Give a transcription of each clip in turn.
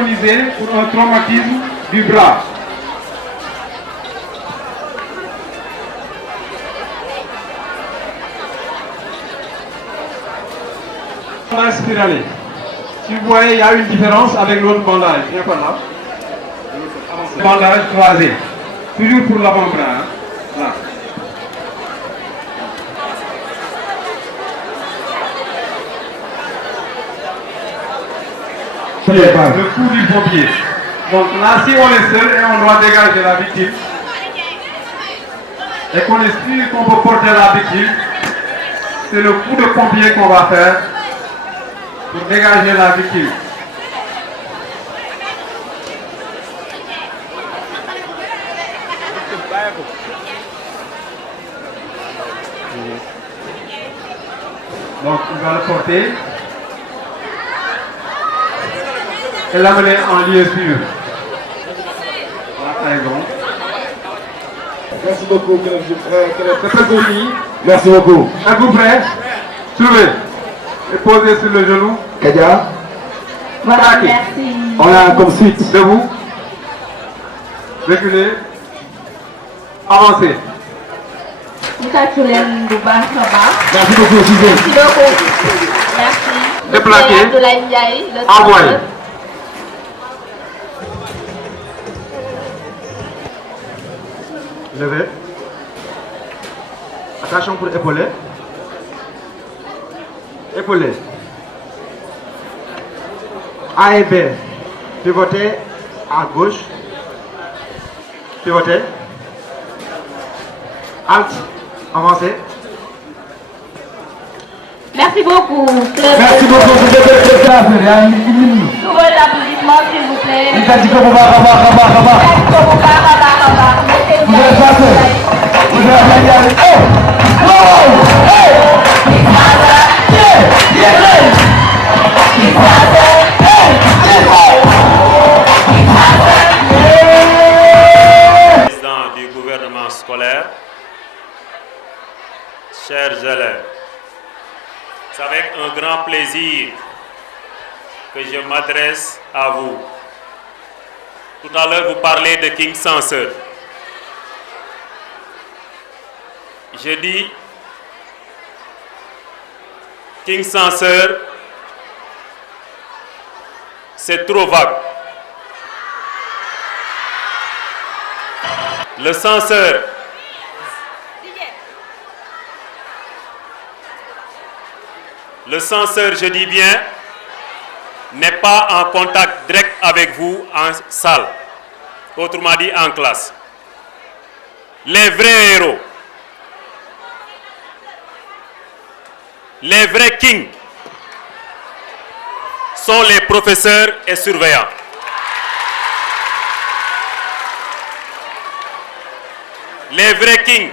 préconisé pour un traumatisme du bras. Bandage spiralé. Si vous voyez, il y a une différence avec l'autre bandage. Viens par là. Bandage croisé. Toujours pour l'avant-bras. Hein. Là. Le coup du pompier. Donc là, si on est seul et on doit dégager la victime, et qu'on estime qu'on peut porter la victime, c'est le coup de pompier qu'on va faire pour dégager la victime. Donc il va le porter et l'amener en lieu sûr. Voilà, par exemple. Merci beaucoup. Merci beaucoup. Un coup prêt. Soulevez. Et posez sur le genou. Kadia. Voilà, merci. On a comme suite. Debout. Reculez. Avancez. Merci beaucoup, Cissé. Merci beaucoup. Merci. Déplaqué. Envoyé. Levez. Attention pour épauler. Épauler. A et B. Pivotez à gauche. Pivotez. Halte. Avancez. Merci beaucoup. Merci beaucoup, c'était très bien. Nouveau applaudissement, s'il vous plaît. Il t'a dit que vous va. Vous êtes passé. Vous êtes bien. Oh! Oh! Hey! Président du gouvernement scolaire, chers élèves, c'est avec un grand plaisir que je m'adresse à vous. Tout à l'heure, vous parlez de King Censeur. Je dis King Censeur, c'est trop vague. Le censeur, je dis bien, n'est pas en contact direct avec vous en salle, autrement dit en classe. Les vrais héros, les vrais kings sont les professeurs et surveillants. Les vrais kings,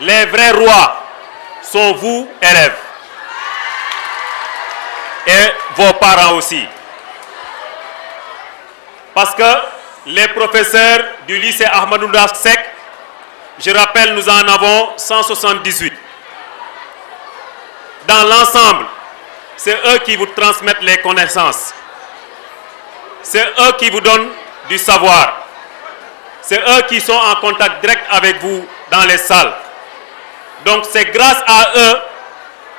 les vrais rois sont vous, élèves. Et vos parents aussi. Parce que les professeurs du lycée Ahmadou Ndak Seck, je rappelle, nous en avons 178. Dans l'ensemble, c'est eux qui vous transmettent les connaissances. C'est eux qui vous donnent du savoir. C'est eux qui sont en contact direct avec vous dans les salles. Donc c'est grâce à eux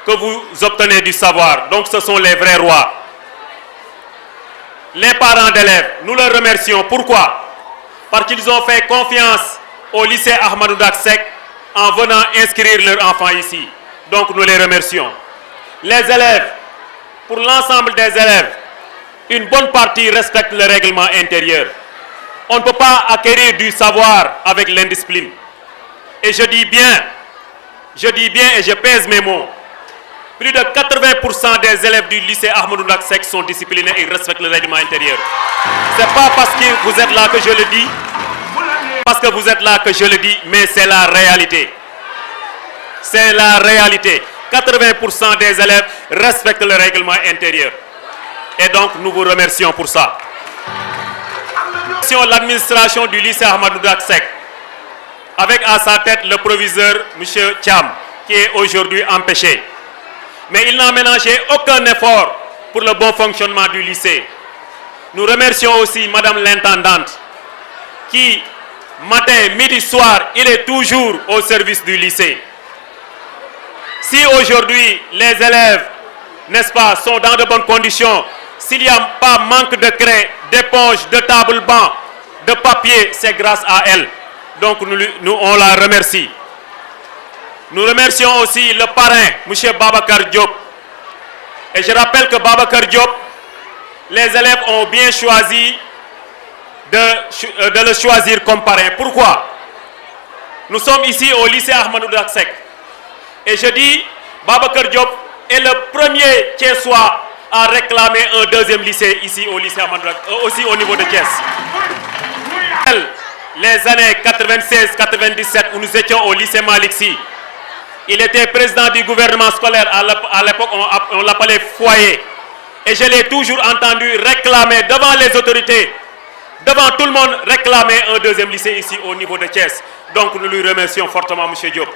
que vous obtenez du savoir. Donc ce sont les vrais rois. Les parents d'élèves, nous les remercions. Pourquoi? Parce qu'ils ont fait confiance au lycée Ahmadou Ndak Seck en venant inscrire leurs enfants ici. Donc nous les remercions. Les élèves, pour l'ensemble des élèves, une bonne partie respecte le règlement intérieur. On ne peut pas acquérir du savoir avec l'indiscipline. Et je dis bien et je pèse mes mots. Plus de 80% des élèves du lycée Ahmadou Ndak Seck sont disciplinés et respectent le règlement intérieur. Ce n'est pas parce que vous êtes là que je le dis, mais c'est la réalité. C'est la réalité. 80% des élèves respectent le règlement intérieur. Et donc, nous vous remercions pour ça. L'administration du lycée Ahmadou Ndak Seck, avec à sa tête le proviseur M. Thiam, qui est aujourd'hui empêché. Mais il n'a ménagé aucun effort pour le bon fonctionnement du lycée. Nous remercions aussi Madame l'intendante qui, matin, midi, soir, il est toujours au service du lycée. Si aujourd'hui les élèves, n'est-ce pas, sont dans de bonnes conditions, s'il n'y a pas manque de craie, d'éponge, de table-banc, de papier, c'est grâce à elle. Donc nous on la remercie. Nous remercions aussi le parrain, M. Babacar Diop. Et je rappelle que Babacar Diop, les élèves ont bien choisi de le choisir comme parrain. Pourquoi? Nous sommes ici au lycée Ahmadou Daksek. Et je dis, Babacar Diop est le premier Thiessois à réclamer un deuxième lycée ici au lycée Ahmadou Daksek, aussi au niveau de Thiès. Les années 96-97 où nous étions au lycée Malick Sy, il était président du gouvernement scolaire. À l'époque, on l'appelait foyer. Et je l'ai toujours entendu réclamer devant les autorités, devant tout le monde, réclamer un deuxième lycée ici au niveau de Thiès. Donc nous lui remercions fortement, M. Diop.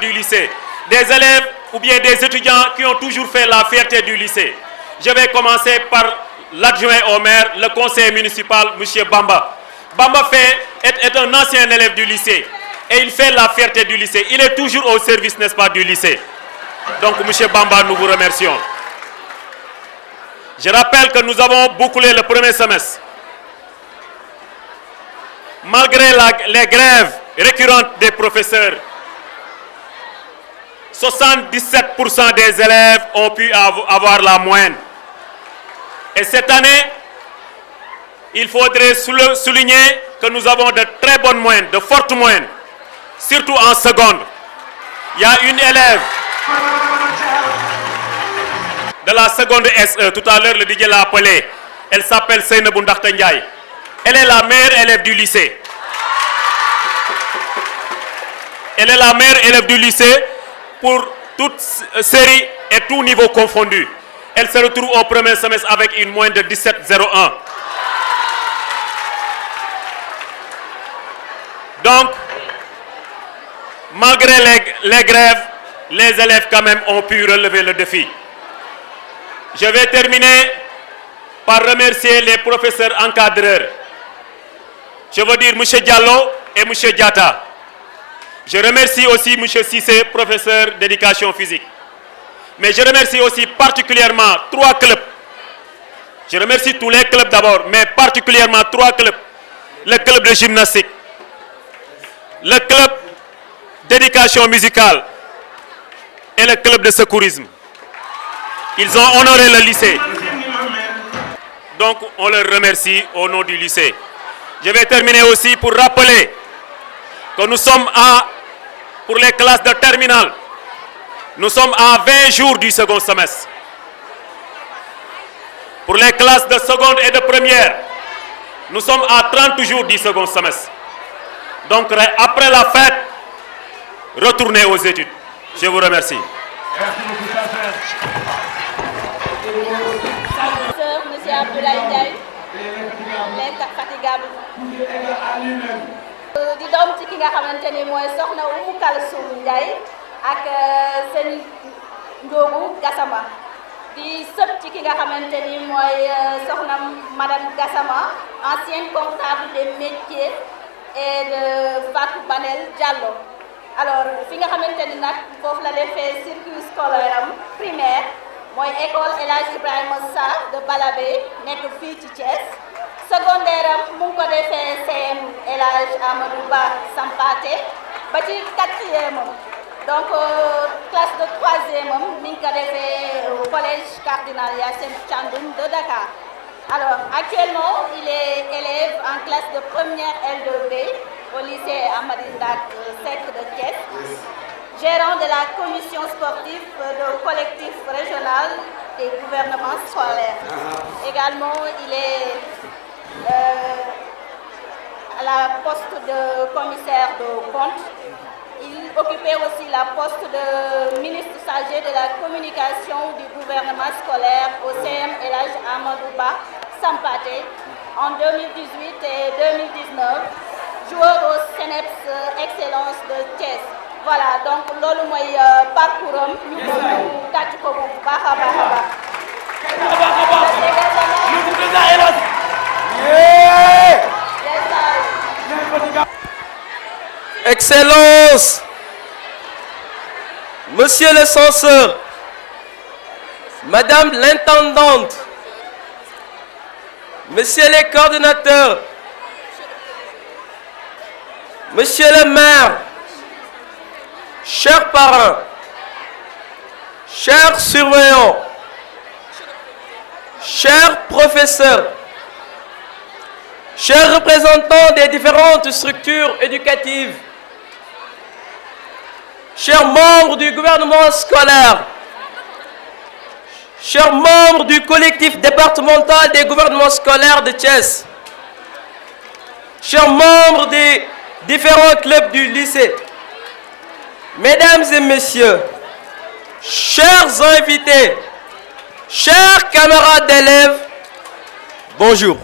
Du lycée, des élèves ou bien des étudiants qui ont toujours fait la fierté du lycée. Je vais commencer par l'adjoint au maire, le conseiller municipal, M. Bamba. Bamba est un ancien élève du lycée et il fait la fierté du lycée. Il est toujours au service, n'est-ce pas, du lycée. Donc, M. Bamba, nous vous remercions. Je rappelle que nous avons bouclé le premier semestre. Malgré les grèves récurrentes des professeurs, 77% des élèves ont pu avoir la moyenne. Et cette année, il faudrait souligner que nous avons de très bonnes moyennes, de fortes moyennes, surtout en seconde. Il y a une élève de la seconde SE, tout à l'heure le DJ l'a appelée, elle s'appelle Seynabou Ndakhte Ndiaye. Elle est la meilleure élève du lycée. Elle est la meilleure élève du lycée pour toute série et tout niveau confondu. Elle se retrouve au premier semestre avec une moyenne de 17,01. Donc, malgré les grèves, les élèves quand même ont pu relever le défi. Je vais terminer par remercier les professeurs encadreurs. Je veux dire M. Diallo et M. Diata. Je remercie aussi M. Sissé, professeur d'éducation physique. Mais je remercie aussi particulièrement 3 clubs. Je remercie tous les clubs d'abord, mais particulièrement 3 clubs. Le club de gymnastique, le club d'éducation musicale et le club de secourisme. Ils ont honoré le lycée. Donc on leur remercie au nom du lycée. Je vais terminer aussi pour rappeler que nous sommes pour les classes de terminale, nous sommes à 20 jours du second semestre. Pour les classes de seconde et de première, nous sommes à 30 jours du second semestre. Donc après la fête, retournez aux études. Je vous remercie. Monsieur Abdoulaye Ndiaye, l'infatigable. di doom ci ki nga xamante ni mooy soxna Oumou Kalsoum Ndiaye ak seen Ndiogu Gassama di sët ci ki nga xamante ni mooy soxna madame Gassama, ancienne comptable des métiers et de Fatou Banel Diallo. Alors fi nga xamante ni nag foofu la defee circuit scolaire am primaire mooy école El Hadj Ibrahima Sarr de Balabé nekk fii ci Thiès. Secondaire am mu ngi ko defee CM El Hadj Amadou Ba Sampaté ba ci 4e am donc classe de 3e am mi ngi ko defee au collège Cardinal Yassine Thiandoum de Dakar. Alors actuellement il est élève en classe de première L2B au lycée Ahmadou Daksek de Thiès, gérant de la commission sportive du collectif régional des gouvernements scolaires. Également il est à la poste de commissaire de compte. Il occupait aussi la poste de ministre chargé de la communication du gouvernement scolaire au CM El Hadj Amadou Ba Sampaté en 2018 et 2019, joueur au CNEPS Excellence de Thiès. Voilà, donc loolu mooy parcours am ñu tàcc ko bu baax a baax a baax. Excellences, Monsieur le censeur, Madame l'intendante, Messieurs les coordinateurs, Monsieur le maire, chers parents, chers surveillants, chers professeurs, chers représentants des différentes structures éducatives, chers membres du gouvernement scolaire, chers membres du collectif départemental des gouvernements scolaires de Thiès, chers membres des différents clubs du lycée, mesdames et messieurs, chers invités, chers camarades d'élèves, bonjour.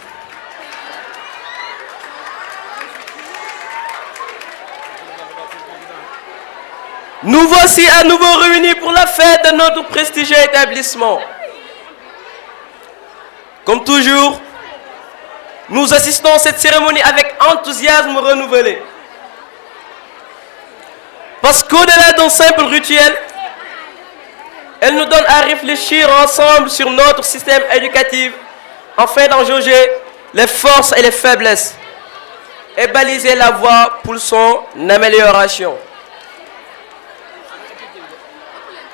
Nous voici à nouveau réunis pour la fête de notre prestigieux établissement. Comme toujours, nous assistons à cette cérémonie avec enthousiasme renouvelé. Parce qu'au-delà d'un simple rituel, elle nous donne à réfléchir ensemble sur notre système éducatif afin d'en jauger les forces et les faiblesses et baliser la voie pour son amélioration.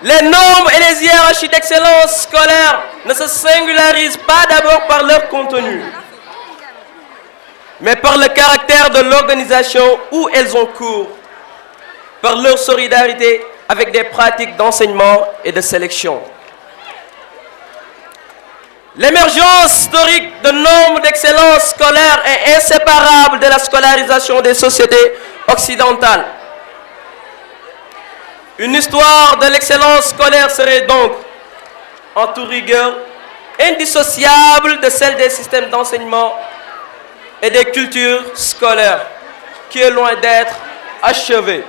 Les normes et les hiérarchies d'excellence scolaire ne se singularisent pas d'abord par leur contenu, mais par le caractère de l'organisation où elles ont cours, par leur solidarité avec des pratiques d'enseignement et de sélection. L'émergence historique de normes d'excellence scolaire est inséparable de la scolarisation des sociétés occidentales. Une histoire de l'excellence scolaire serait donc, en toute rigueur, indissociable de celle des systèmes d'enseignement et des cultures scolaires, qui est loin d'être achevée.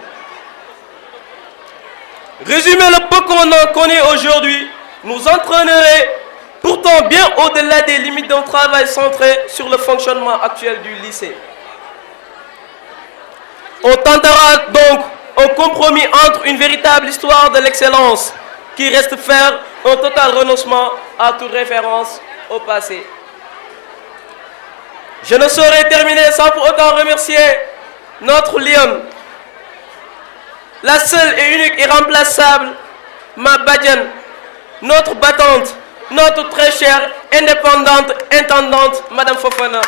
Résumer le peu qu'on en connaît aujourd'hui nous entraînerait pourtant bien au-delà des limites d'un travail centré sur le fonctionnement actuel du lycée. On tentera donc un compromis entre une véritable histoire de l'excellence qui reste faire un total renoncement à toute référence au passé. Je ne saurais terminer sans pour autant remercier notre lionne, la seule et unique et irremplaçable, ma Badiane, notre battante, notre très chère, indépendante, intendante, Madame Fofana.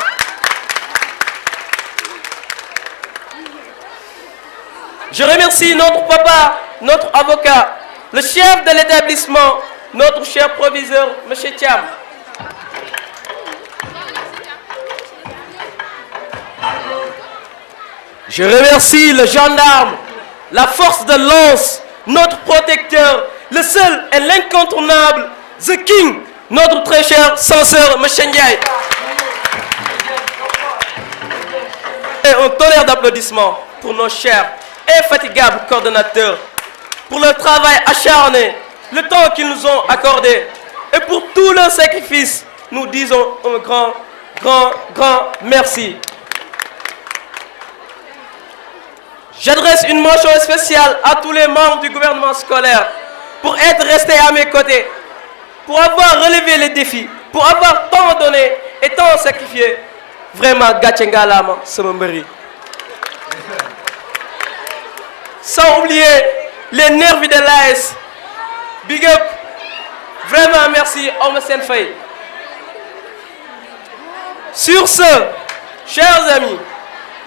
Je remercie notre papa, notre avocat, le chef de l'établissement, notre cher proviseur, M. Thiam. Je remercie le gendarme, la force de lance, notre protecteur, le seul et l'incontournable, The King, notre très cher censeur, M. Ndiaye. Et un tonnerre d'applaudissements pour nos chers infatigables coordonnateurs, pour leur travail acharné, le temps qu'ils nous ont accordé, et pour tout leur sacrifice, nous disons un grand merci. J'adresse une mention spéciale à tous les membres du gouvernement scolaire pour être restés à mes côtés, pour avoir relevé les défis, pour avoir tant donné et tant sacrifié. Vraiment, gatchenga lama, sememberi. Sans oublier les nervis de l'AS. Big up. Vraiment merci, Homme Senfei. Sur ce, chers amis,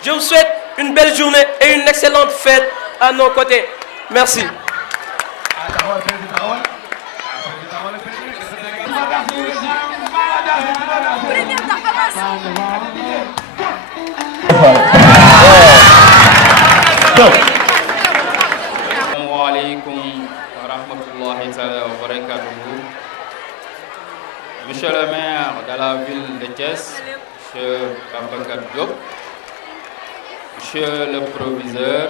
je vous souhaite une belle journée et une excellente fête à nos côtés. Merci. Monsieur le maire de la ville de Thiès, Monsieur Babacar Diop, Monsieur le proviseur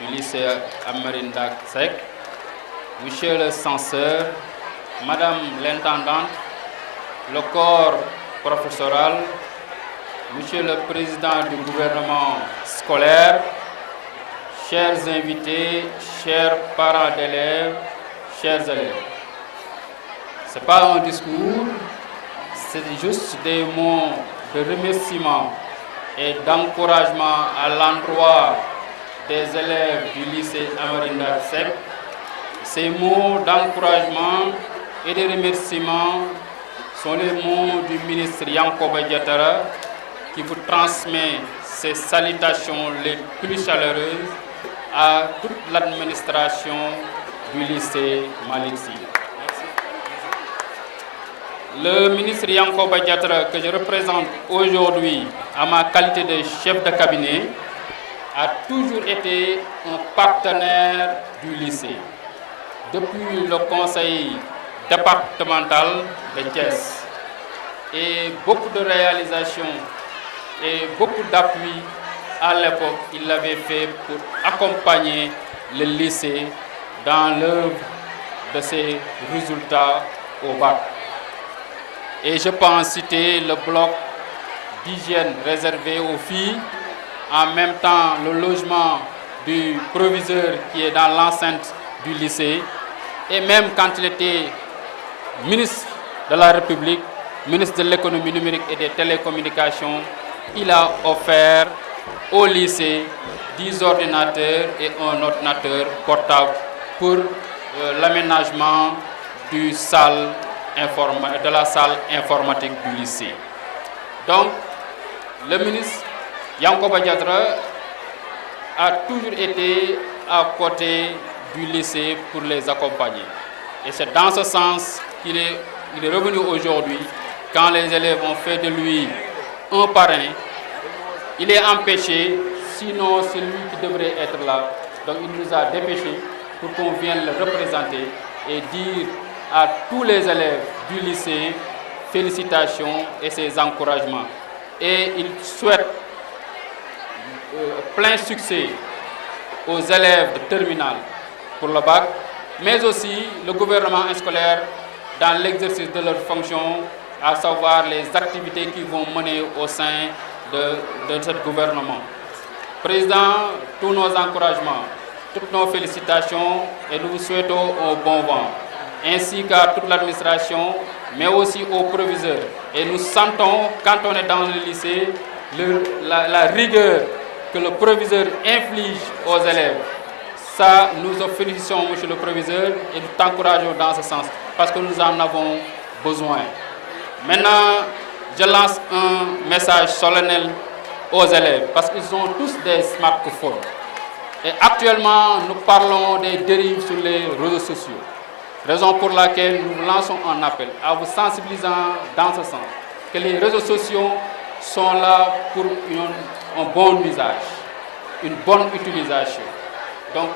du lycée Amarine Ndak Seck, Monsieur le censeur, Madame l'intendante, le corps professoral, Monsieur le Président du gouvernement scolaire, chers invités, chers parents d'élèves, chers élèves. Ce n'est pas un discours, c'est juste des mots de remerciement et d'encouragement à l'endroit des élèves du lycée Amadou Ndak Seck. Ces mots d'encouragement et de remerciement sont les mots du ministre Yankoba Diattara qui vous transmet ses salutations les plus chaleureuses à toute l'administration du lycée Malick Sy. Le ministre Yankoba Diattara, que je représente aujourd'hui à ma qualité de chef de cabinet, a toujours été un partenaire du lycée. Depuis le conseil départemental de Thiès, et beaucoup de réalisations et beaucoup d'appui à l'époque, il l'avait fait pour accompagner le lycée dans l'œuvre de ses résultats au bac. Et je pense citer le bloc d'hygiène réservé aux filles, en même temps le logement du proviseur qui est dans l'enceinte du lycée, et même quand il était ministre de la République, ministre de l'économie numérique et des télécommunications, il a offert au lycée 10 ordinateurs et un ordinateur portable pour l'aménagement de la salle informatique du lycée. Donc, le ministre Yankoba Diattara a toujours été à côté du lycée pour les accompagner. Et c'est dans ce sens qu'il est revenu aujourd'hui, quand les élèves ont fait de lui un parrain. Il est empêché, sinon c'est lui qui devrait être là. Donc il nous a dépêchés pour qu'on vienne le représenter et dire à tous les élèves du lycée félicitations et ses encouragements. Et il souhaite plein succès aux élèves de terminale pour le bac, mais aussi le gouvernement scolaire dans l'exercice de leurs fonctions, à savoir les activités qu'ils vont mener au sein de ce gouvernement. Président, tous nos encouragements, toutes nos félicitations et nous vous souhaitons un bon vent, ainsi qu'à toute l'administration, mais aussi aux proviseurs. Et nous sentons, quand on est dans le lycée, la rigueur que le proviseur inflige aux élèves. Ça, nous vous félicitons, monsieur le proviseur, et nous t'encourageons dans ce sens, parce que nous en avons besoin. Maintenant, je lance un message solennel aux élèves, parce qu'ils ont tous des smartphones. Et actuellement, nous parlons des dérives sur les réseaux sociaux. Raison pour laquelle nous lançons un appel à vous sensibilisant dans ce sens, que les réseaux sociaux sont là pour un bon usage, une bonne utilisation. Donc,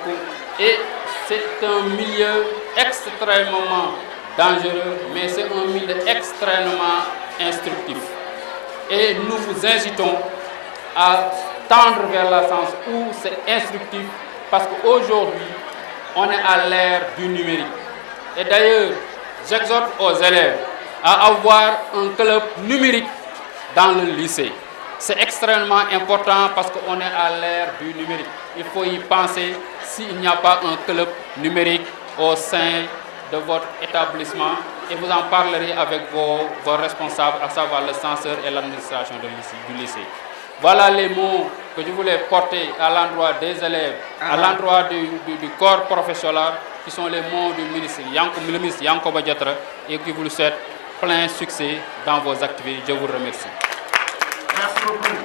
et c'est un milieu extrêmement dangereux, mais c'est un milieu extrêmement instructif. Et nous vous incitons à tendre vers le sens où c'est instructif, parce qu'aujourd'hui, on est à l'ère du numérique. Et d'ailleurs, j'exhorte aux élèves à avoir un club numérique dans le lycée. C'est extrêmement important parce qu'on est à l'ère du numérique. Il faut y penser s'il n'y a pas un club numérique au sein de votre établissement, et vous en parlerez avec vos responsables, à savoir le censeur et l'administration du lycée. Voilà les mots que je voulais porter à l'endroit des élèves, à l'endroit du corps professionnel, qui sont les mots du ministre Yankoba Diattara, et qui vous souhaite plein succès dans vos activités. Je vous remercie. Merci beaucoup.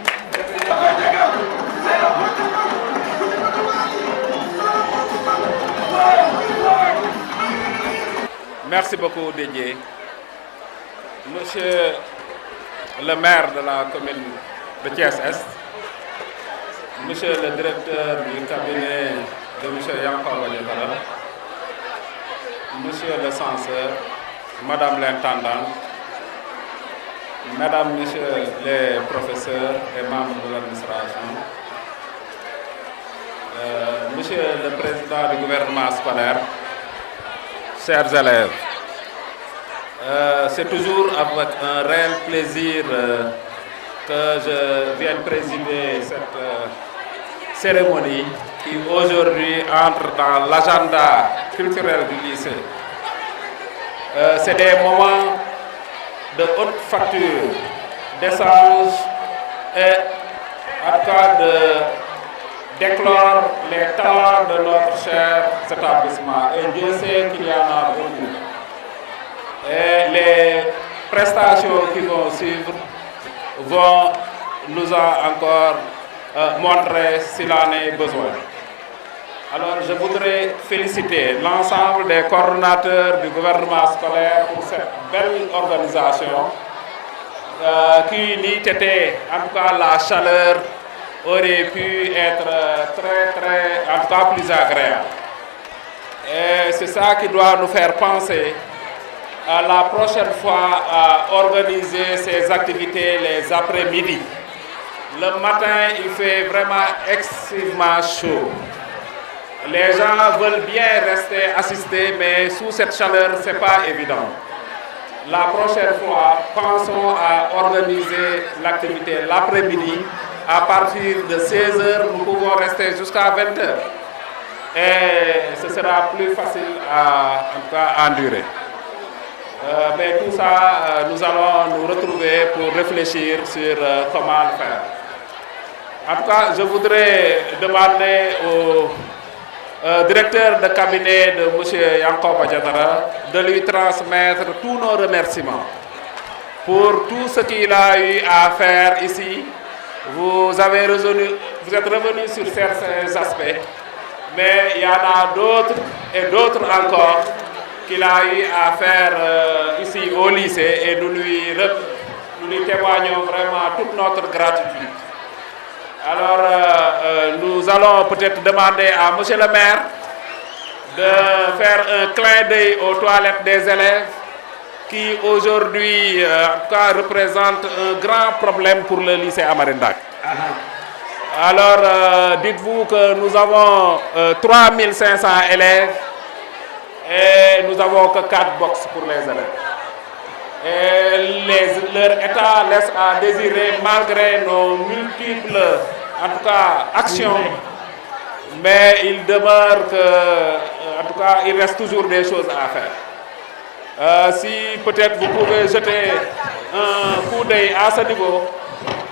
Merci beaucoup, Didier. Monsieur le maire de la commune de Thiès-Est, Monsieur le directeur du cabinet de M. Yankoba Diattara, Monsieur le censeur, Madame l'intendante, Mesdames, Messieurs les professeurs et membres de l'administration, Monsieur le président du gouvernement scolaire, chers élèves, C'est toujours avec un réel plaisir que je viens présider cette cérémonie qui aujourd'hui entre dans l'agenda culturel du lycée. C'est des moments de haute facture, d'échange et en tout cas de d'éclore les talents de notre cher établissement. Et Dieu sait qu'il y en a beaucoup. Et les prestations qui vont suivre vont nous encore montrer s'il en est besoin. Alors je voudrais féliciter l'ensemble des coordonnateurs du gouvernement scolaire pour cette belle organisation qui n'eût été, en tout cas la chaleur aurait pu être en tout cas plus agréable. Et c'est ça qui doit nous faire penser à la prochaine fois à organiser ces activités les après-midi. Le matin, il fait vraiment excessivement chaud. Les gens veulent bien rester assistés, mais sous cette chaleur, ce n'est pas évident. La prochaine fois, pensons à organiser l'activité l'après-midi. À partir de 16h, nous pouvons rester jusqu'à 20h. Et ce sera plus facile à, en tout cas, à endurer. Mais tout ça, nous allons nous retrouver pour réfléchir sur comment le faire. En tout cas, je voudrais demander au directeur de cabinet de M. Yankoba Diatara de lui transmettre tous nos remerciements pour tout ce qu'il a eu à faire ici. Vous êtes revenu sur certains aspects, mais il y en a d'autres et d'autres encore qu'il a eu à faire ici au lycée et nous lui témoignons vraiment toute notre gratitude. Alors, nous allons peut-être demander à M. le maire de faire un clin d'œil aux toilettes des élèves qui aujourd'hui en tout cas, représentent un grand problème pour le lycée Amarindak. Alors, dites-vous que nous avons 3500 élèves et nous n'avons que 4 boxes pour les élèves. Et leur état laisse à désirer malgré nos multiples en tout cas, actions, mais il demeure que, en tout cas, il reste toujours des choses à faire. Si peut-être vous pouvez jeter un coup d'œil à ce niveau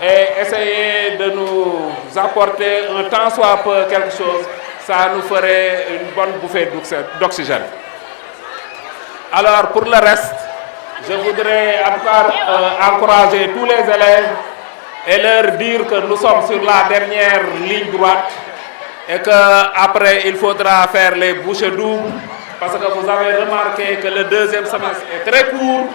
et essayer de nous apporter un tant soit peu quelque chose, ça nous ferait une bonne bouffée d'oxygène. Alors pour le reste, je voudrais encore encourager tous les élèves et leur dire que nous sommes sur la dernière ligne droite et qu'après il faudra faire les bouchées doubles parce que vous avez remarqué que le deuxième semestre est très court.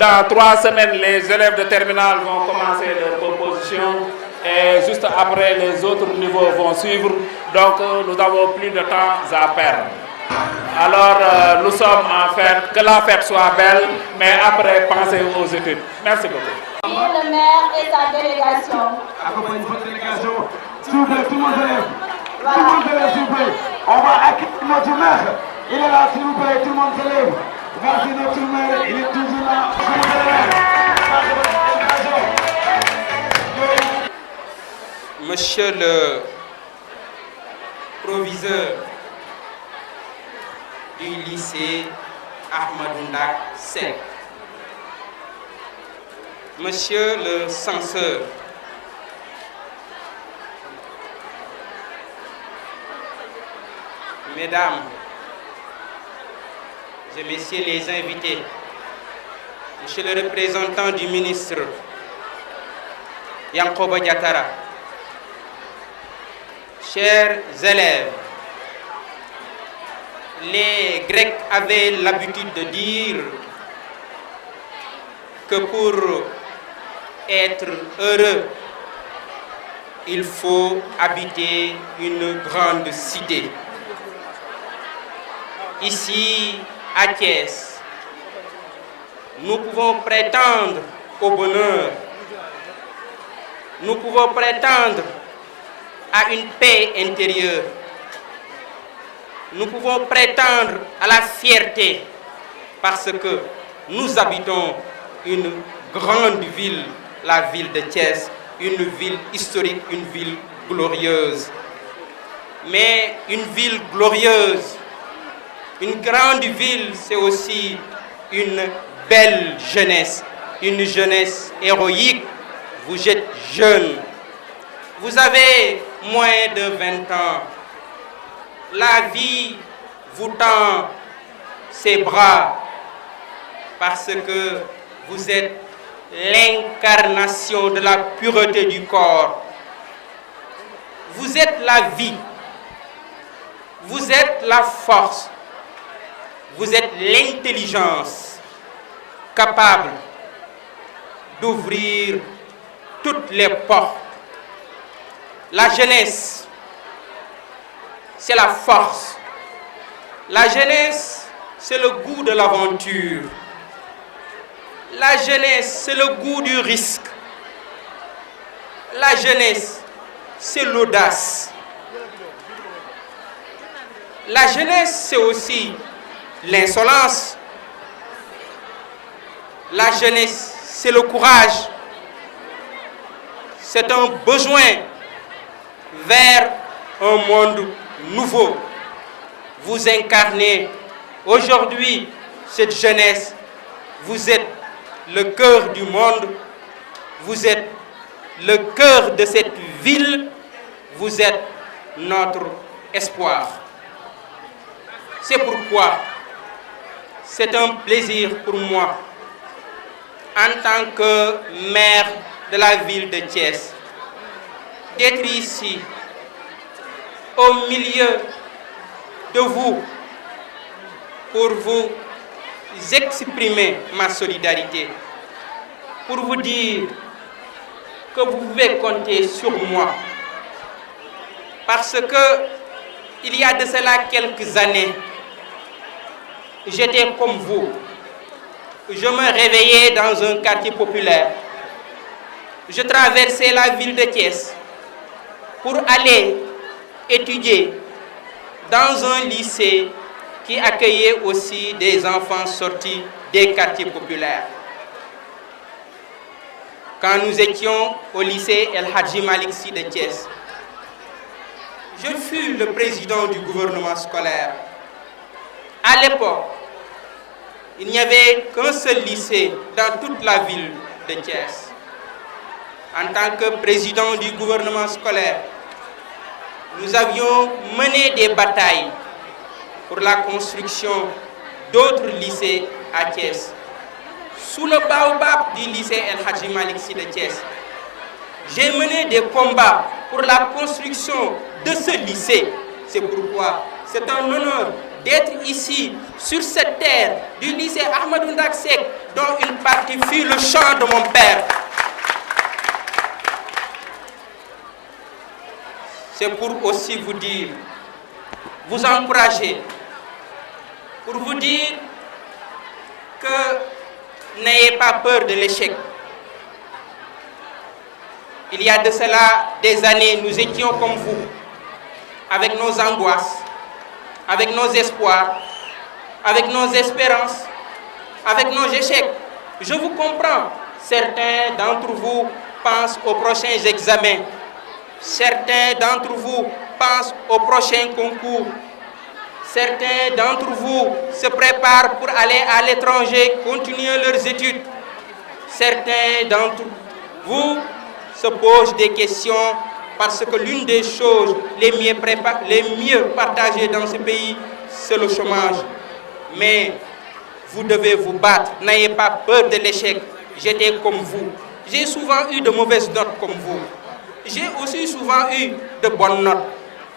Dans 3 semaines, les élèves de terminale vont commencer leur composition et juste après les autres niveaux vont suivre. Donc nous n'avons plus de temps à perdre. Alors nous sommes en fête, que la fête soit belle, mais après pensez aux études. Merci beaucoup. Le maire et sa délégation. Accompagne votre délégation. S'il vous plaît, tout le monde se lève. Voilà. Tout le monde se lève, s'il vous plaît. On va accueillir notre maire. Il est là, s'il vous plaît, tout le monde se lève. Merci notre maire, il est toujours là. Tout le monde se lève. Merci votre délégation. Monsieur le proviseur du lycée Ahmadou Ndak Seck, Monsieur le censeur, Mesdames et Messieurs les invités, Monsieur le représentant du ministre Yankoba Diatara, chers élèves, les Grecs avaient l'habitude de dire que pour être heureux, il faut habiter une grande cité. Ici, à Thiès, nous pouvons prétendre au bonheur, nous pouvons prétendre à une paix intérieure, nous pouvons prétendre à la fierté parce que nous habitons une grande ville, la ville de Thiès, une ville historique, une ville glorieuse. Mais une ville glorieuse, une grande ville, c'est aussi une belle jeunesse, une jeunesse héroïque. Vous êtes jeune, vous avez moins de 20 ans. La vie vous tend ses bras parce que vous êtes l'incarnation de la pureté du corps. Vous êtes la vie, vous êtes la force, vous êtes l'intelligence capable d'ouvrir toutes les portes. La jeunesse, c'est la force. La jeunesse, c'est le goût de l'aventure. La jeunesse, c'est le goût du risque. La jeunesse, c'est l'audace. La jeunesse, c'est aussi l'insolence. La jeunesse, c'est le courage. C'est un besoin vers un monde nouveau. Vous incarnez aujourd'hui cette jeunesse. Vous êtes le cœur du monde. Vous êtes le cœur de cette ville. Vous êtes notre espoir. C'est pourquoi c'est un plaisir pour moi, en tant que maire de la ville de Thiès, d'être ici, au milieu de vous, pour vous exprimer ma solidarité, pour vous dire que vous pouvez compter sur moi. Parce que il y a de cela quelques années, j'étais comme vous. Je me réveillais dans un quartier populaire. Je traversais la ville de Thiès pour aller étudier dans un lycée qui accueillait aussi des enfants sortis des quartiers populaires. Quand nous étions au lycée El Hadji Malick Sy de Thiès, je fus le président du gouvernement scolaire. À l'époque, il n'y avait qu'un seul lycée dans toute la ville de Thiès. En tant que président du gouvernement scolaire, nous avions mené des batailles pour la construction d'autres lycées à Thiès. Sous le baobab du lycée El Hadji Malick Sy de Thiès, j'ai mené des combats pour la construction de ce lycée. C'est pourquoi c'est un honneur d'être ici, sur cette terre du lycée Ahmadou Ndak Seck, dont une partie fut le champ de mon père. C'est pour aussi vous dire, vous encourager, pour vous dire que n'ayez pas peur de l'échec. Il y a de cela des années, nous étions comme vous, avec nos angoisses, avec nos espoirs, avec nos espérances, avec nos échecs. Je vous comprends. Certains d'entre vous pensent aux prochains examens. Certains d'entre vous pensent au prochain concours. Certains d'entre vous se préparent pour aller à l'étranger, continuer leurs études. Certains d'entre vous se posent des questions parce que l'une des choses les mieux partagées dans ce pays, c'est le chômage. Mais vous devez vous battre. N'ayez pas peur de l'échec. J'étais comme vous. J'ai souvent eu de mauvaises notes comme vous. J'ai aussi souvent eu de bonnes notes.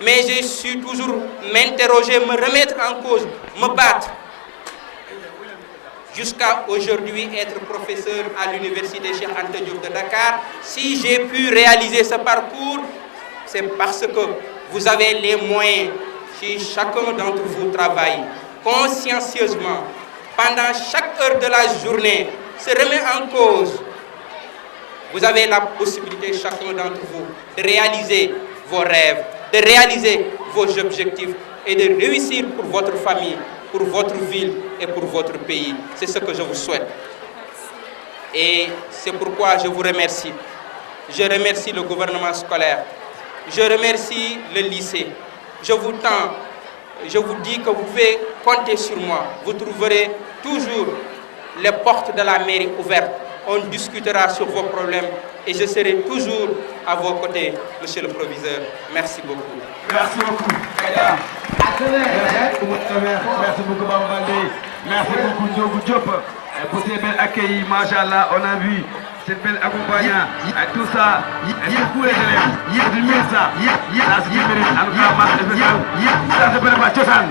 Mais j'ai su toujours m'interroger, me remettre en cause, me battre. Jusqu'à aujourd'hui être professeur à l'université Cheikh Anta Diop de Dakar. Si j'ai pu réaliser ce parcours, c'est parce que vous avez les moyens. Si chacun d'entre vous travaille consciencieusement, pendant chaque heure de la journée, se remet en cause, vous avez la possibilité, chacun d'entre vous, de réaliser vos rêves, de réaliser vos objectifs et de réussir pour votre famille, pour votre ville et pour votre pays. C'est ce que je vous souhaite. Et c'est pourquoi je vous remercie. Je remercie le gouvernement scolaire. Je remercie le lycée. Je vous dis que vous pouvez compter sur moi. Vous trouverez toujours les portes de la mairie ouvertes. On discutera sur vos problèmes et je serai toujours à vos côtés, monsieur le proviseur. Merci beaucoup. Merci beaucoup. Merci beaucoup, Bambaldé. Merci beaucoup, Ndiogu Diop. Pour ces belles accueils, machallah, on a vu cette belle accompagnant, tout ça, et beaucoup les élèves, ils méritent ça, ça c'est mérite, en tout cas, marche spéciale, ça s'appelle pas Tchosan.